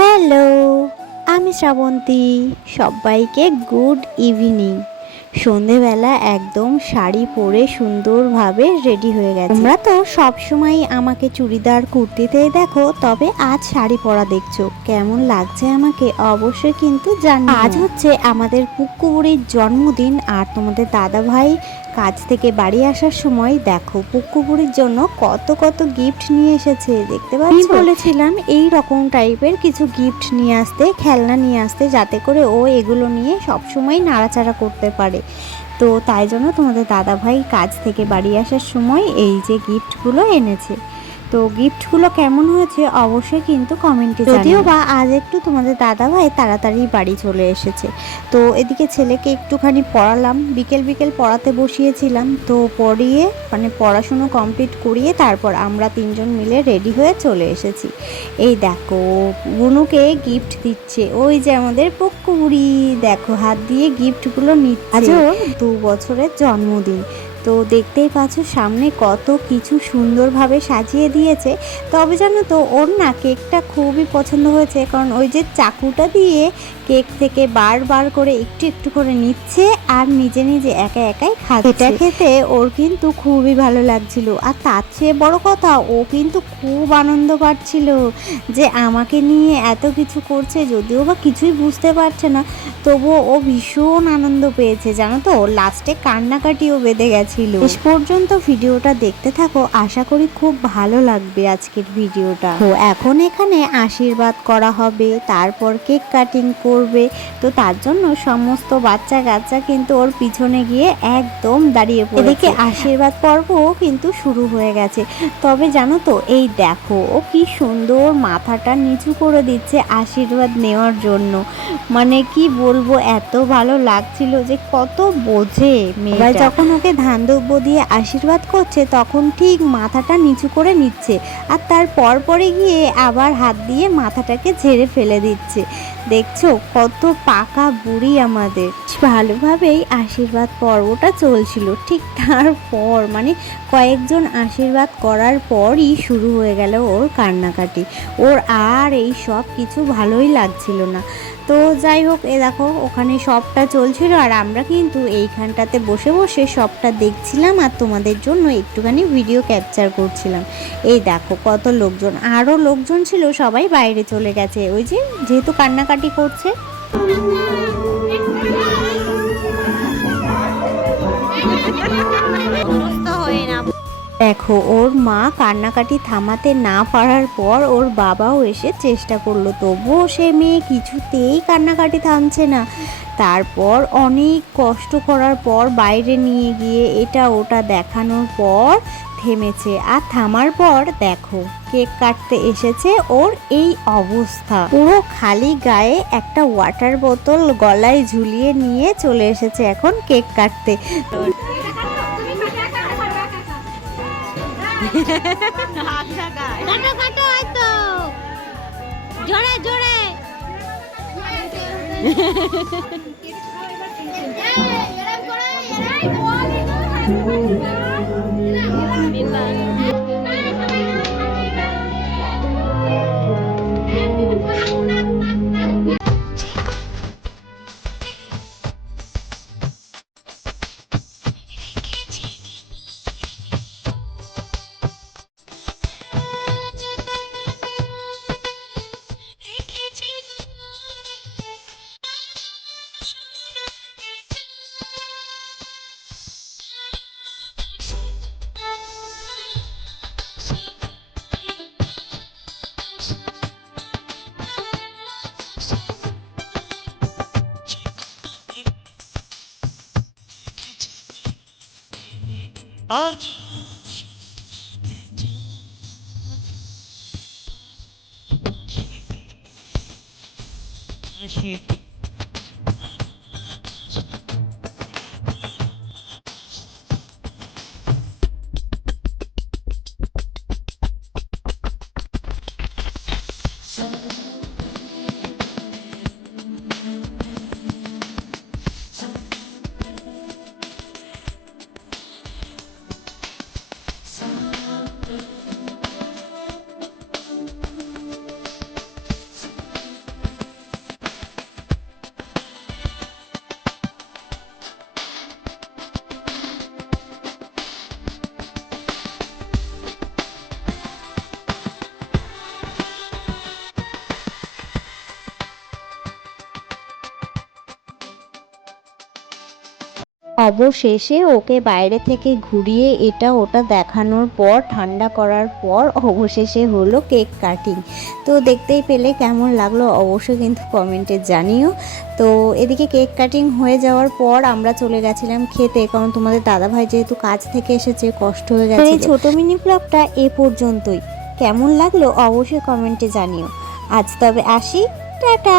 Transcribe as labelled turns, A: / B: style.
A: Hello, আমি শ্রাবন্তী। সবাইকে good evening. সন্ধেবেলা একদম শাড়ি পরে সুন্দরভাবে রেডি হয়ে গেছে। তোমরা তো সবসময় আমাকে চুড়িদার কুর্তিতেই দেখো, তবে আজ শাড়ি পরা দেখছ। কেমন লাগছে আমাকে অবশ্যই কিন্তু জানি আজ হচ্ছে আমাদের পুকুরির জন্মদিন, আর তোমাদের দাদা ভাই কাজ থেকে বাড়ি আসার সময় দেখো পুকুপুরির জন্য কত কত গিফট নিয়ে এসেছে, দেখতে পাচ্ছি? বলেছিলাম এই রকম টাইপের কিছু গিফট নিয়ে আসতে, খেলনা নিয়ে আসতে, যাতে করে ও এগুলো নিয়ে সবসময় নাড়াচাড়া করতে পারে। তো তাই জন্য তোমাদের দাদা ভাই কাজ থেকে বাড়ি আসার সময় এই যে গিফটগুলো এনেছে। তো গিফটগুলো কেমন হয়েছে অবশ্যই কিন্তু কমেন্টে যদিও বা আজ একটু তোমাদের দাদা ভাই তাড়াতাড়ি বাড়ি চলে এসেছে। তো এদিকে ছেলেকে একটুখানি পড়ালাম বিকেল বিকেল পড়াতে বসিয়েছিলাম। তো পড়িয়ে মানে পড়াশুনো কমপ্লিট করিয়ে তারপর আমরা তিনজন মিলে রেডি হয়ে চলে এসেছি। এই দেখো বুনুকে গিফট দিচ্ছে। ওই যে আমাদের পক্কুবুড়ি দেখো হাত দিয়ে গিফটগুলো নিচ্ছে। দু বছরের জন্মদিন। তো দেখতেই পাচ্ছ সামনে কত কিছু সুন্দরভাবে সাজিয়ে দিয়েছে। তবে জানো তো, ওর না কেকটা খুবই পছন্দ হয়েছে, কারণ ওই যে চাকুটা দিয়ে কেক থেকে বারবার করে একটু একটু করে নিচ্ছে আর নিজে নিজে একা একাই খাচ্ছে। এটা খেতে ওর কিন্তু খুবই ভালো লাগছিল। আর তার চেয়ে বড় কথা, ও কিন্তু খুব আনন্দ পাচ্ছিল যে আমাকে নিয়ে এত কিছু করছে, যদিও বা কিছুই বুঝতে পারছে না। তবুও ও ভীষণ আনন্দ পেয়েছে, জানো তো? লাস্টে কান্নাকাটিও বেঁধে গেছিল শেষ পর্যন্ত ভিডিওটা দেখতে থাকো আশা করি খুব ভালো লাগবে আজকের ভিডিওটা। তো এখন এখানে আশীর্বাদ করা হবে তারপর কেক কাটিং করবে। তো তার জন্য সমস্ত বাচ্চা কাচ্চা কিন্তু ওর পিছনে গিয়ে একদম দাঁড়িয়ে পড়ে এদিকে আশীর্বাদ পর্বও কিন্তু শুরু হয়ে গেছে। তবে জানো তো এই দেখো ও কি সুন্দর মাথাটা নিচু করে দিচ্ছে আশীর্বাদ নেওয়ার জন্য। মানে কি বলব এত ভালো লাগছিল যে কত বোঝে মেয়েটা। যখন ওকে ধান দ্রব্য দিয়ে আশীর্বাদ করছে, তখন ঠিক মাথাটা নিচু করে নিচ্ছে আর তার পরপরে গিয়ে আবার হাত দিয়ে মাথাটাকে ঝেড়ে ফেলে দিচ্ছে। দেখছ কত পাকা বুড়ি আমাদের। ভালোভাবেই আশীর্বাদ পর্বটা চলছিল। ঠিক তারপর মানে কয়েকজন আশীর্বাদ করার পরই শুরু হয়ে গেল ওর কান্নাকাটি। ওর আর এই সব কিছু ভালোই লাগছিল না। তো যাই হোক, এ দেখো, ওখানে সবটা চলছিল আর আমরা কিন্তু এইখানটাতে বসে বসে সবটা দেখছিলাম আর তোমাদের জন্য একটুখানি ভিডিও ক্যাপচার করছিলাম। এই দেখো, কত লোকজন আরও লোকজন ছিল, সবাই বাইরে চলে গেছে। ওই যে, যেহেতু কান্নাকাটি করছে। দেখো, ওর মা কান্নাকাটি থামাতে না পারার পর ওর বাবাও এসে চেষ্টা করল। তবুও সে মেয়ে কিছুতেই কান্নাকাটি থামছে না। তারপর অনেক কষ্ট করার পর বাইরে নিয়ে গিয়ে এটা ওটা দেখানোর পর থেমেছে। আর থামার পর দেখো, কেক কাটতে এসেছে ওর এই অবস্থা। পুরো খালি গায়ে একটা ওয়াটার বোতল গলায় ঝুলিয়ে নিয়ে চলে এসেছে এখন কেক কাটতে।
B: কাটো কাটো হয়তো জোরে জোরে এরকম করে এরাই বল Hã? Uhum.
A: অবশেষে ওকে বাইরে থেকে ঘুরিয়ে এটা ওটা দেখানোর পর ঠান্ডা করার পর অবশেষে হলো কেক কাটিং। তো দেখতেই পেলে কেমন লাগল অবশ্যই কিন্তু কমেন্টে জানিও। তো এদিকে কেক কাটিং হয়ে যাওয়ার পর আমরা চলে গেছিলাম খেতে কারণ তোমাদের দাদাভাই যেহেতু কাজ থেকে এসেছে কষ্ট হয়ে গেছে এই ছোট মিনি ব্লগটা এ পর্যন্তই। কেমন লাগল অবশ্যই কমেন্টে জানিও। আজ তবে আসি টাটা!